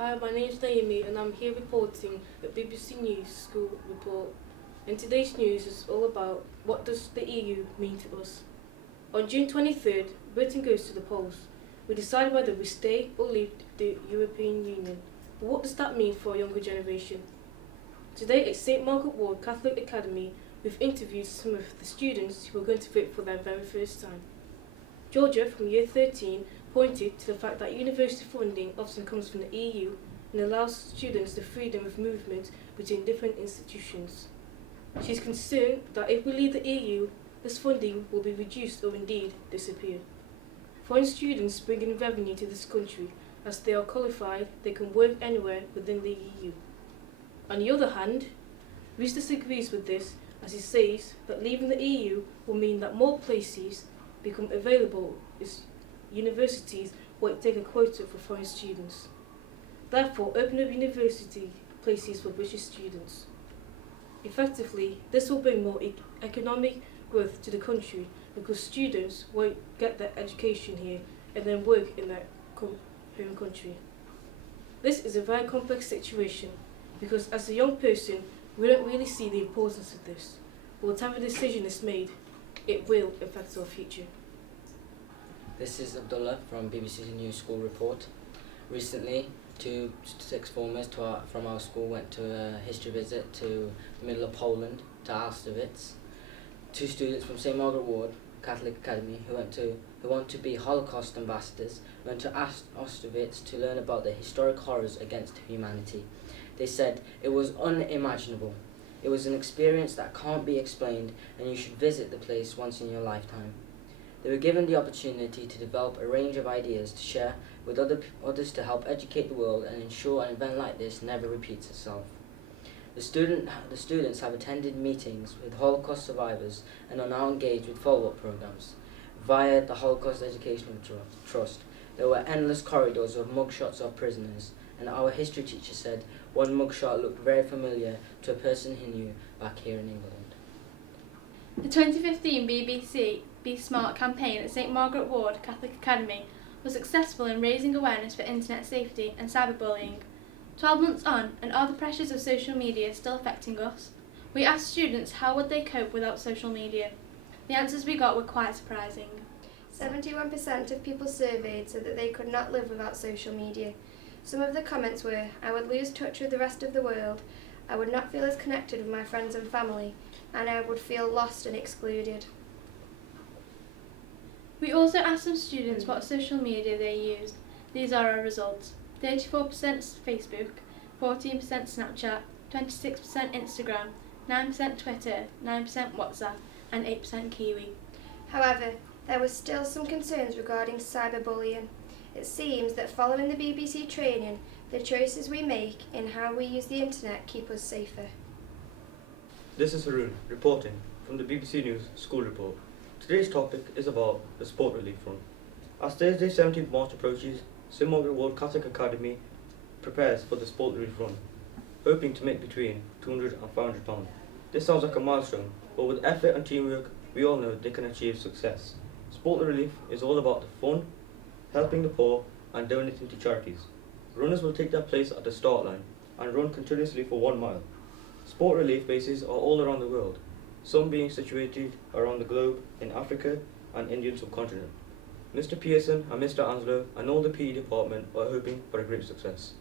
Hi, my name is Naomi and I'm here reporting a BBC News school report. And today's news is all about what does the EU mean to us. On June 23rd, Britain goes to the polls. We decide whether we stay or leave the European Union. But what does that mean for a younger generation? Today at St Margaret Ward Catholic Academy, we've interviewed some of the students who are going to vote for their very first time. Georgia, from Year 13, pointed to the fact that university funding often comes from the EU and allows students the freedom of movement between different institutions. She is concerned that if we leave the EU, this funding will be reduced or indeed disappear. Foreign students bring in revenue to this country. As they are qualified, they can work anywhere within the EU. On the other hand, Rees disagrees with this as he says that leaving the EU will mean that more places become available as universities won't take a quota for foreign students. Therefore, open up university places for British students. Effectively, this will bring more economic growth to the country because students won't get their education here and then work in their home country. This is a very complex situation because as a young person, we don't really see the importance of this. But whatever decision is made, it will affect our future. This is Abdullah from BBC News School Report. Recently, two sixth formers from our school went to a history visit to the middle of Poland, to Austerlitz. Two students from St Margaret Ward Catholic Academy who want to be Holocaust ambassadors went to Austerlitz to learn about the historic horrors against humanity. They said it was unimaginable. It was an experience that can't be explained, and you should visit the place once in your lifetime. They were given the opportunity to develop a range of ideas to share with others to help educate the world and ensure an event like this never repeats itself. The students have attended meetings with Holocaust survivors and are now engaged with follow-up programs. Via the Holocaust Educational Trust, there were endless corridors of mugshots of prisoners, and our history teacher said one mugshot looked very familiar to a person he knew back here in England. The 2015 BBC Be Smart campaign at St Margaret Ward Catholic Academy was successful in raising awareness for internet safety and cyberbullying. 12 months on, and are the pressures of social media still affecting us? We asked students how would they cope without social media. The answers we got were quite surprising. 71% of people surveyed said that they could not live without social media. Some of the comments were, I would lose touch with the rest of the world, I would not feel as connected with my friends and family, and I would feel lost and excluded. We also asked some students what social media they used. These are our results. 34% Facebook, 14% Snapchat, 26% Instagram, 9% Twitter, 9% WhatsApp, and 8% Kiwi. However, there were still some concerns regarding cyberbullying. It seems that following the BBC training, the choices we make in how we use the internet keep us safer. This is Haroon, reporting from the BBC News School Report. Today's topic is about the Sport Relief Fund. As Thursday 17th March approaches, St Margaret Ward Catholic Academy prepares for the Sport Relief Run, hoping to make between £200 and £500. This sounds like a milestone, but with effort and teamwork, we all know they can achieve success. Sport Relief is all about the fun, helping the poor, and donating to charities. Runners will take their place at the start line and run continuously for 1 mile. Sport Relief bases are all around the world, some being situated around the globe in Africa and Indian subcontinent. Mr. Pearson and Mr. Anslow and all the PE department are hoping for a great success.